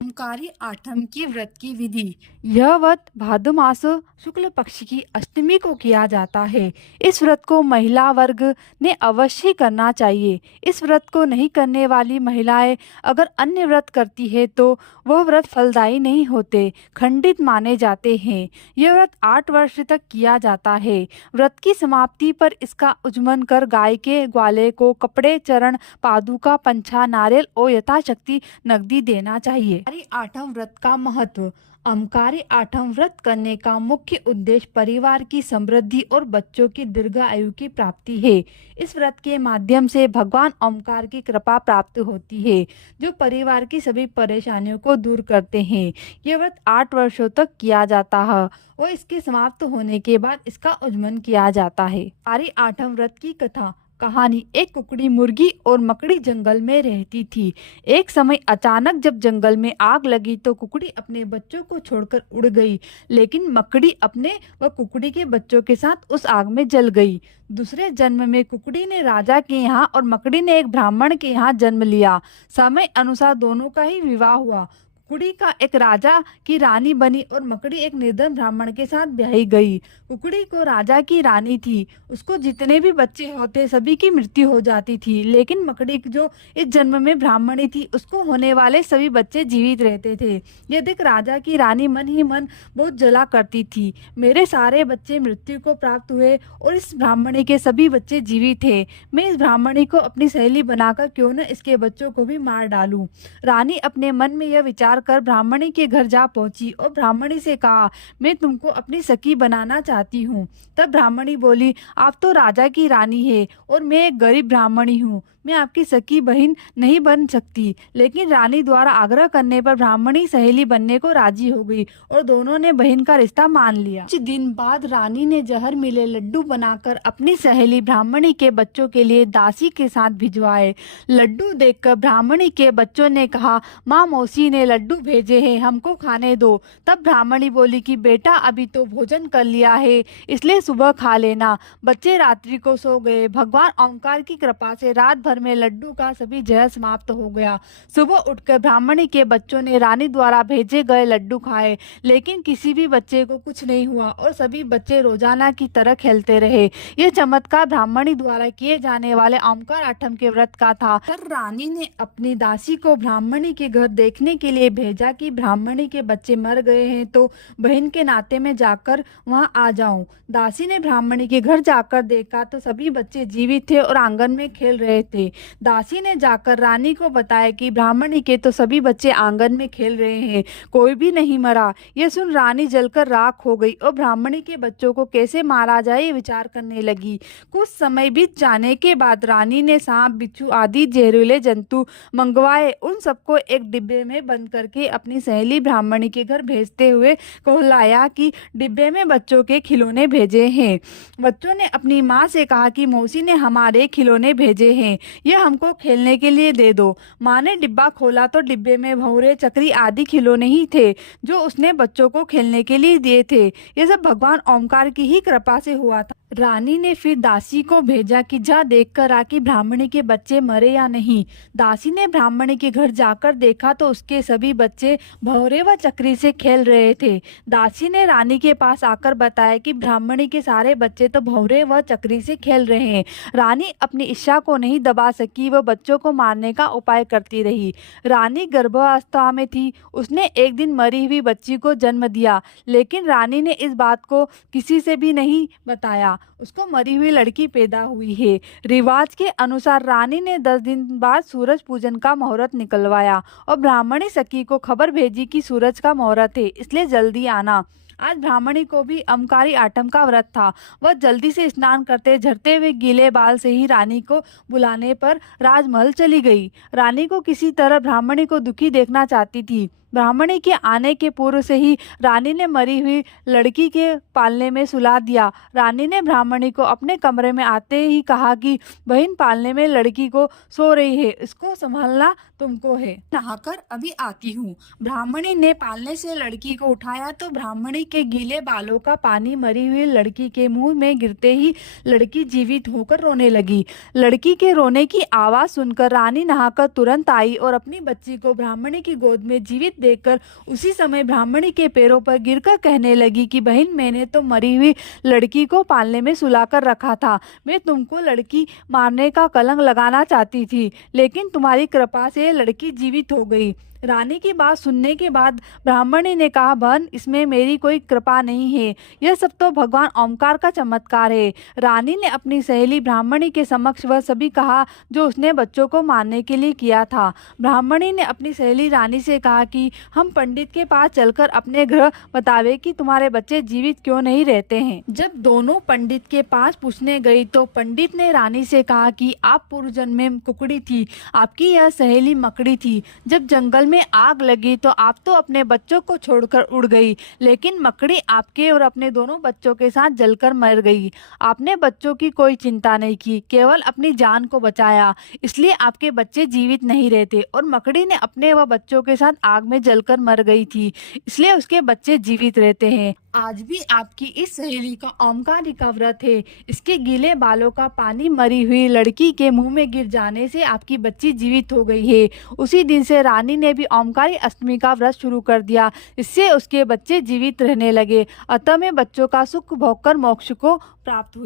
ओंकारी आठम की व्रत की विधि। यह व्रत भाद्र मास शुक्ल पक्ष की अष्टमी को किया जाता है। इस व्रत को महिला वर्ग ने अवश्य करना चाहिए। इस व्रत को नहीं करने वाली महिलाएं अगर अन्य व्रत करती है तो वह व्रत फलदायी नहीं होते, खंडित माने जाते हैं। यह व्रत 8 वर्ष तक किया जाता है। व्रत की समाप्ति पर इसका उज्मन कर गाय के ग्वाले को कपड़े, चरण, पादुका, पंछा, नारियल और यथाशक्ति नकदी देना चाहिए। अमकारी आठम व्रत का महत्व। अमकारी आठम व्रत करने का मुख्य उद्देश्य परिवार की समृद्धि और बच्चों की दीर्घायु की प्राप्ति है। इस व्रत के माध्यम से भगवान ओमकार की कृपा प्राप्त होती है, जो परिवार की सभी परेशानियों को दूर करते हैं। ये व्रत 8 वर्षों तक किया जाता है और इसके समाप्त होने के बाद इसका उज्जमन किया जाता है। अमकारी आठम व्रत की कथा। कहानी। एक कुकड़ी, मुर्गी और मकड़ी जंगल में रहती थी। एक समय अचानक जब जंगल में आग लगी तो कुकड़ी अपने बच्चों को छोड़कर उड़ गई, लेकिन मकड़ी अपने व कुकड़ी के बच्चों के साथ उस आग में जल गई। दूसरे जन्म में कुकड़ी ने राजा के यहाँ और मकड़ी ने एक ब्राह्मण के यहाँ जन्म लिया। समय अनुसार दोनों का ही विवाह हुआ। कुकड़ी का एक राजा की रानी बनी और मकड़ी एक निर्धन ब्राह्मण के साथ ब्याही गई। कुकड़ी को राजा की रानी थी, उसको जितने भी बच्चे होते सभी की मृत्यु हो जाती थी, लेकिन मकड़ी जो इस जन्म में ब्राह्मणी थी उसको होने वाले सभी बच्चे जीवित रहते थे। यह देख राजा की रानी मन ही मन बहुत जला करती थी, मेरे सारे बच्चे मृत्यु को प्राप्त हुए और इस ब्राह्मणी के सभी बच्चे जीवित थे। मैं इस ब्राह्मणी को अपनी सहेली बनाकर क्यों न इसके बच्चों को भी मार डालूं। रानी अपने मन में यह विचार कर ब्राह्मणी के घर जा पहुंची और ब्राह्मणी से कहा, मैं तुमको अपनी सखी बनाना चाहती हूँ। तब ब्राह्मणी बोली, आप तो राजा की रानी है और मैं एक गरीब ब्राह्मणी हूँ, मैं आपकी सखी बहन नहीं बन सकती। लेकिन रानी द्वारा आग्रह करने पर ब्राह्मणी सहेली बनने को राजी हो गई और दोनों ने बहन का रिश्ता मान लिया। कुछ दिन बाद रानी ने जहर मिले लड्डू बनाकर अपनी सहेली ब्राह्मणी के बच्चों के लिए दासी के साथ भिजवाए। लड्डू देखकर ब्राह्मणी के बच्चों ने कहा, माँ, मौसी ने लड्डू भेजे हैं, हमको खाने दो। तब ब्राह्मणी बोली कि बेटा, अभी तो भोजन कर लिया है, इसलिए सुबह खा लेना। बच्चे रात्रि को सो गए। भगवान ओंकार की कृपा से रात भर में लड्डू का सभी जहर समाप्त हो गया। सुबह उठकर ब्राह्मणी के बच्चों ने रानी द्वारा भेजे गए लड्डू खाए, लेकिन किसी भी बच्चे को कुछ नहीं हुआ और सभी बच्चे रोजाना की तरह खेलते रहे। यह चमत्कार ब्राह्मणी द्वारा किए जाने वाले ओंकार आठम के व्रत का था। फिर रानी ने अपनी दासी को ब्राह्मणी के घर देखने के लिए भेजा कि ब्राह्मणी के बच्चे मर गए हैं तो बहन के नाते में जाकर वहां आ जाऊं। दासी ने ब्राह्मणी के घर जाकर देखा तो सभी बच्चे जीवित थे और आंगन में खेल रहे थे। दासी ने जाकर रानी को बताया कि ब्राह्मणी के तो सभी बच्चे आंगन में खेल रहे हैं, कोई भी नहीं मरा। यह सुन रानी जलकर राख हो गई और ब्राह्मणी के बच्चों को कैसे मारा जाए ये विचार करने लगी। कुछ समय बीत जाने के बाद रानी ने सांप, बिच्छू आदि जहरीले जंतु मंगवाए। उन सबको एक डिब्बे में बंद करके अपनी सहेली ब्राह्मणी के घर भेजते हुए कहलाया कि डिब्बे में बच्चों के खिलौने भेजे हैं। बच्चों ने अपनी माँ से कहा कि मौसी ने हमारे खिलौने भेजे हैं, यह हमको खेलने के लिए दे दो। माँ ने डिब्बा खोला तो डिब्बे में भंवरे, चक्री आदि खिलौने ही थे जो उसने बच्चों को खेलने के लिए दिए थे। यह सब भगवान ओमकार की ही कृपा से हुआ था। रानी ने फिर दासी को भेजा कि जा देखकर आ कि ब्राह्मणी के बच्चे मरे या नहीं। दासी ने ब्राह्मणी के घर जाकर देखा तो उसके सभी बच्चे भंवरे व चक्री से खेल रहे थे। दासी ने रानी के पास आकर बताया कि ब्राह्मणी के सारे बच्चे तो भंवरे व चक्री से खेल रहे हैं। रानी अपनी इच्छा को नहीं दबा सकी, वह बच्चों को मारने का उपाय करती रही। रानी गर्भावस्था में थी, उसने एक दिन मरी हुई बच्ची को जन्म दिया, लेकिन रानी ने इस बात को किसी से भी नहीं बताया। उसको मरी हुई लड़की पैदा हुई है। रिवाज के अनुसार रानी ने 10 दिन बाद सूरज पूजन का मुहूर्त निकलवाया और ब्राह्मणी सखी को खबर भेजी कि सूरज का मुहूर्त है, इसलिए जल्दी आना। आज ब्राह्मणी को भी अमकारी आठम का व्रत था। वह जल्दी से स्नान करते झड़ते हुए गीले बाल से ही रानी को बुलाने पर राजमहल चली गई। रानी को किसी तरह ब्राह्मणी को दुखी देखना चाहती थी। ब्राह्मणी के आने के पूर्व से ही रानी ने मरी हुई लड़की के पालने में सुला दिया। रानी ने ब्राह्मणी को अपने कमरे में आते ही कहा कि बहन, पालने में लड़की को सो रही है, इसको संभालना तुमको है, नहाकर अभी आती हूँ। ब्राह्मणी ने पालने से लड़की को उठाया तो ब्राह्मणी के गीले बालों का पानी मरी हुई लड़की के मुंह में गिरते ही लड़की जीवित होकर रोने लगी। लड़की के रोने की आवाज सुनकर रानी नहाकर तुरंत आई और अपनी बच्ची को ब्राह्मणी की गोद में जीवित देखकर उसी समय ब्राह्मणी के पैरों पर गिरकर कहने लगी कि बहन, मैंने तो मरी हुई लड़की को पालने में सुलाकर रखा था। मैं तुमको लड़की मारने का कलंक लगाना चाहती थी, लेकिन तुम्हारी कृपा से लड़की जीवित हो गई। रानी की बात सुनने के बाद ब्राह्मणी ने कहा, बहन, इसमें मेरी कोई कृपा नहीं है, यह सब तो भगवान ओमकार का चमत्कार है। रानी ने अपनी सहेली ब्राह्मणी के समक्ष वह सभी कहा जो उसने बच्चों को मारने के लिए किया था। ब्राह्मणी ने अपनी सहेली रानी से कहा कि हम पंडित के पास चलकर अपने ग्रह बतावे कि तुम्हारे बच्चे जीवित क्यों नहीं रहते हैं। जब दोनों पंडित के पास पूछने गई तो पंडित ने रानी से कहा कि आप पूर्व जन्म में कुकड़ी थी, आपकी यह सहेली मकड़ी थी। जब जंगल में आग लगी तो आप तो अपने बच्चों को छोड़कर उड़ गई, लेकिन मकड़ी आपके और अपने दोनों बच्चों के साथ जलकर मर गई। आपने बच्चों की कोई चिंता नहीं की, केवल अपनी जान को बचाया, इसलिए आपके बच्चे जीवित नहीं रहते। और मकड़ी ने अपने व बच्चों के साथ आग में जलकर मर गई थी, इसलिए उसके बच्चे जीवित रहते हैं। आज भी आपकी इस सहेली का ओमकारी का व्रत है। इसके गीले बालों का पानी मरी हुई लड़की के मुंह में गिर जाने से आपकी बच्ची जीवित हो गई है। उसी दिन से रानी ने भी ओमकारी अष्टमी का व्रत शुरू कर दिया, इससे उसके बच्चे जीवित रहने लगे। अतः में बच्चों का सुख भोगकर मोक्ष को प्राप्त हुई।